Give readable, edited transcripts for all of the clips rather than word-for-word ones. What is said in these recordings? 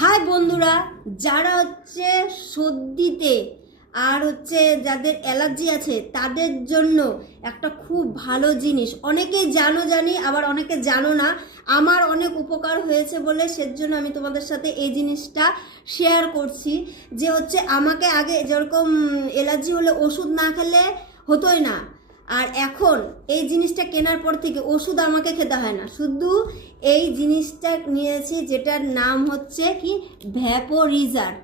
High বন্ধুরা, যারা হচ্ছে সর্দিতে আর হচ্ছে যাদের অ্যালার্জি আছে তাদের জন্য একটা খুব ভালো জিনিস। অনেকেই জানি, আবার অনেকে জানো না। আমার অনেক উপকার হয়েছে বলে সেজন্য আমি তোমাদের সাথে এই জিনিসটা শেয়ার করছি। যে হচ্ছে আমাকে আগে যেরকম অ্যালার্জি হলে ওষুধ না খেলে হতোই না, আর এখন এই জিনিসটা কেনার পর থেকে ওষুধ আমাকে খেতে হয় না, শুধু এই জিনিসটা নিয়েছি যেটার নাম হচ্ছে কি ভ্যাপোরিজার।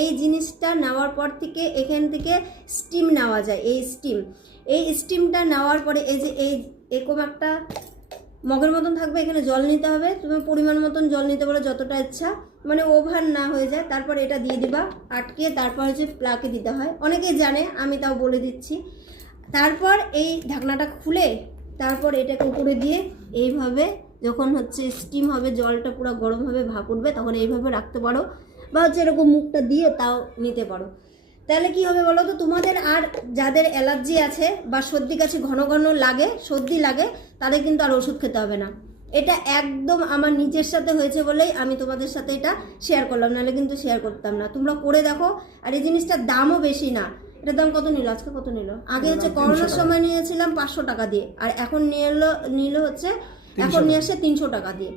এই জিনিসটা নেওয়ার পর থেকে এখান থেকে স্টিম নেওয়া যায়। এই স্টিমটা নেওয়ার পরে এই যে এরকম একটা মগের মতন থাকবে, এখানে জল নিতে হবে। তুমি পরিমাণ মতন জল নিতে পারো, যতটা ইচ্ছা, মানে ওভার না হয়ে যায়। তারপর এটা দিয়ে দিবা আটকে, তারপর হচ্ছে প্লাকে দিতে হয়। অনেকেই জানে, আমি তাও বলে দিচ্ছি। তারপর এই ঢাকনাটা খুলে তারপর এটাকে উপরে দিয়ে এইভাবে যখন হচ্ছে স্টিম হবে, জলটা পুরো গরম হবে, ভাপ উঠবে, তখন এইভাবে রাখতে পারো, বা হচ্ছে এরকম মুখটা দিয়ে তাও নিতে পারো। তাহলে কি হবে বলো তো, তোমাদের আর যাদের অ্যালার্জি আছে বা সর্দি কাশি ঘন ঘন লাগে, সর্দি লাগে, তাদের কিন্তু আর ওষুধ খেতে হবে না। এটা একদম আমার নিজের সাথে হয়েছে বলেই আমি তোমাদের সাথে এটা শেয়ার করলাম, নাহলে কিন্তু শেয়ার করতাম না। তোমরা করে দেখো। আর এই জিনিসটার দামও বেশি না। এটার দাম কত নিল আজকে? কত নিল? আগে হচ্ছে করোনার সময় নিয়েছিলাম 500 টাকা দিয়ে, আর এখন নিল হচ্ছে এখন নিয়ে আসছে 300 টাকা দিয়ে।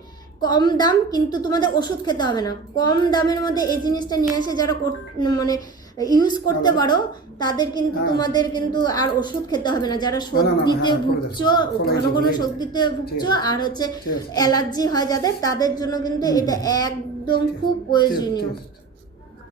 কম দাম, কিন্তু তোমাদের ওষুধ খেতে হবে না। কম দামের মধ্যে এই জিনিসটা নিয়ে এসে যারা মানে ইউজ করতে পারো, তাদের কিন্তু তোমাদের কিন্তু আর ওষুধ খেতে হবে না। যারা সর্দিতে ভুগছো, কোনো কোনো সর্দিতে ভুগছো আর হচ্ছে অ্যালার্জি হয় যাদের, তাদের জন্য কিন্তু এটা একদম খুব প্রয়োজনীয়।